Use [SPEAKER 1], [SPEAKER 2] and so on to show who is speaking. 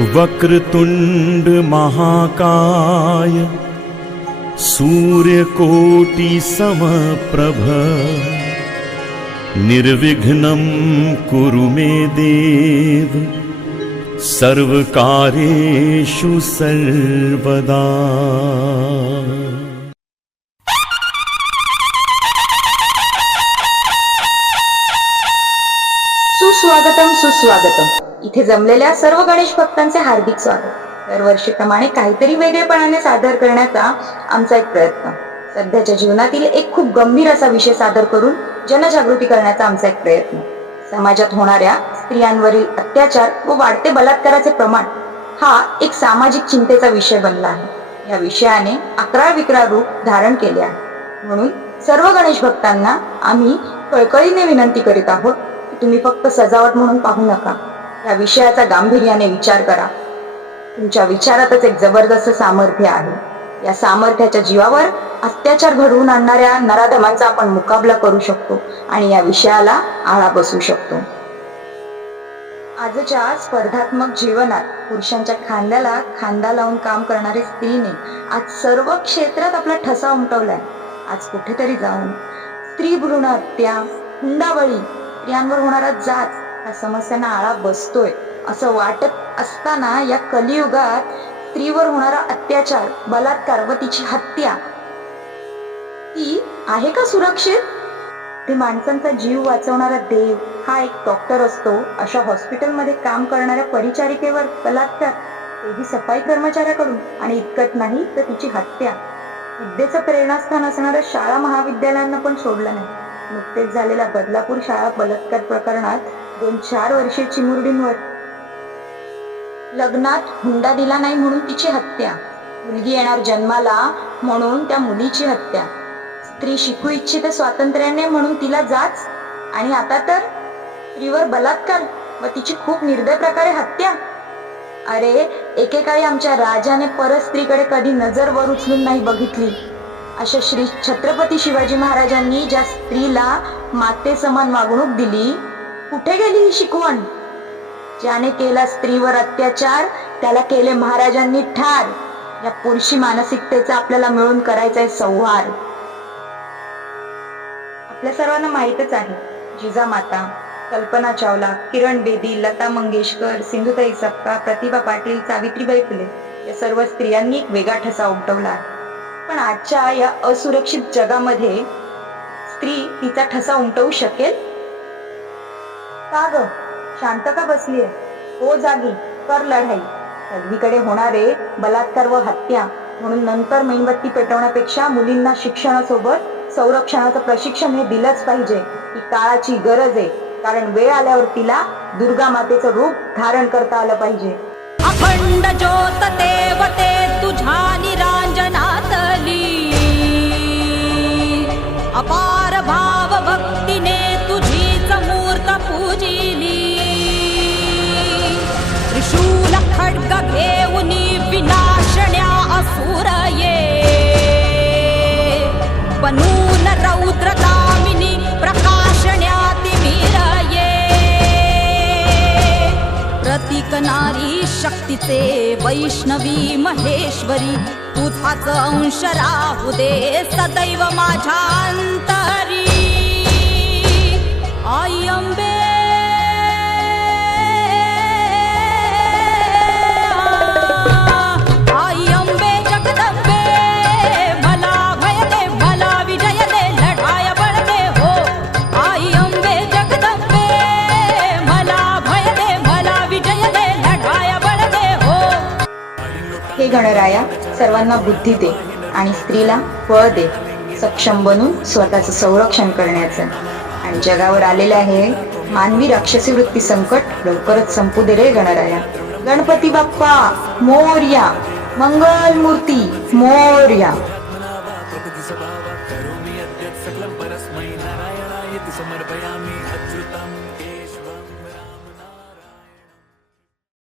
[SPEAKER 1] वक्रतुण्ड महाकाय सूर्यकोटिसमप्रभ। निर्विघ्नं कुरु मे देव सर्वकार्येषु सर्वदा।
[SPEAKER 2] सुस्वागतम सुस्वागतम इथे जमलेल्या सर्व गणेश भक्तांचे हार्दिक स्वागत. दरवर्षीप्रमाणे काहीतरी वेगळेपणाने सादर करण्याचा आमचा एक प्रयत्न. सध्याच्या जीवनातील एक खूप गंभीर असा विषय सादर करून जनजागृती करण्याचा आमचा एक प्रयत्न. समाजात होणाऱ्या स्त्रियांवरील अत्याचार व वाढते बलात्काराचे प्रमाण हा एक सामाजिक चिंतेचा विषय बनला आहे. या विषयाने अकरा विकरा रूप धारण केले आहे. म्हणून सर्व गणेश भक्तांना आम्ही कळकळीने विनंती करीत आहोत तुम्ही फक्त सजावट म्हणून पाहू नका. या विषयाचा गांभीर्याने विचार करा. तुमच्या विचारातच एक जबरदस्त सामर्थ्य आहे. या सामर्थ्याच्या जीवावर अत्याचार घडवून आणणाऱ्या नराधमांचा आपण मुकाबला करू शकतो आणि या विषयाला आळा बसू शकतो. आजच्या स्पर्धात्मक जीवनात पुरुषांच्या खांद्याला खांदा लावून काम करणारी स्त्रीने आज सर्व क्षेत्रात आपला ठसा उमटवलाय. आज कुठेतरी जाऊन स्त्री भ्रूण हत्या हुंडाबळी स्त्रियांवर होणारा जात या समस्यांना आळा बसतोय. असं वाटत असताना या कलियुगात स्त्रीवर होणारा अत्याचार बलात्कार व तिची हत्या ती आहे का सुरक्षित? ते माणसांचा जीव वाचवणारा देव हा एक डॉक्टर असतो. अशा हॉस्पिटलमध्ये काम करणाऱ्या परिचारिकेवर बलात्कार तेही सफाई कर्मचाऱ्याकडून आणि इतकंच नाही तर तिची हत्या. विद्येचं प्रेरणास्थान असणाऱ्या शाळा महाविद्यालयांना पण सोडलं नाही. नुकतेच झालेल्या बदलापूर शाळा बलात्कार प्रकरणात दोन चार वर्षे चिमुरडींवर. लग्नात हुंडा दिला नाही म्हणून तिची हत्या. मुलगी येणार जन्माला म्हणून त्या मुलीची हत्या. स्त्री शिकू इच्छित स्वातंत्र्याने म्हणून तिला जाच. आणि आता तर स्त्रीवर बलात्कार व तिची खूप निर्दय प्रकारे हत्या. अरे एकेकाळी आमच्या राजाने परत स्त्रीकडे कधी नजर वर उचलून नाही बघितली. अशा श्री छत्रपती शिवाजी महाराजांनी ज्या स्त्रीला माते समान वागणूक दिली कुठे गेली ही शिकवण? ज्याने केला स्त्रीवर अत्याचार त्याला केले महाराजांनी ठार. या पुरुषी मानसिकतेचा आपल्याला मिळून करायचा आहे संहार. आपल्या सर्वांना माहीतच आहे जिजामाता कल्पना चावला किरण बेदी लता मंगेशकर सिंधुताई सपका प्रतिभा पाटील सावित्रीबाई फुले या सर्व स्त्रियांनी एक वेगळा ठसा उमटवला आहे. पण आजच्या या असुरक्षित जगामध्ये स्त्री तिचा ठसा उमटवू शकेल? का ग? शांत का बसलीये? हो जागी कर लढाई. सगळीकडे होणारे बलात्कार व हत्या म्हणून नंतर मेणबत्ती पेटवण्यापेक्षा मुलींना शिक्षणासोबत संरक्षणाचं प्रशिक्षण हे दिलंच पाहिजे. ही काळाची गरज आहे. कारण वेळ आल्यावर तिला दुर्गा मातेचं रूप धारण करता आलं पाहिजे.
[SPEAKER 3] अखंड ज्योत देवते तुझ्या निरांजनातली. अपा नारी शक्तीचे वैष्णवी महेश्वरी तुझाच अंश राहू दे सदैव माझ्या अंतरी. आई अंबे
[SPEAKER 2] गणराया सर्वांना बुद्धी दे आणि स्त्रीला फळ दे. सक्षम बनून स्वतःचं संरक्षण करण्याचं. आणि जगावर आलेले आहे मानवी राक्षसी वृत्ती संकट लवकरच संपू दे रे गणराया. गणपती बाप्पा मोर्या मंगल मूर्ती मोर्या.
[SPEAKER 1] समर्पयामि अच्युतम्.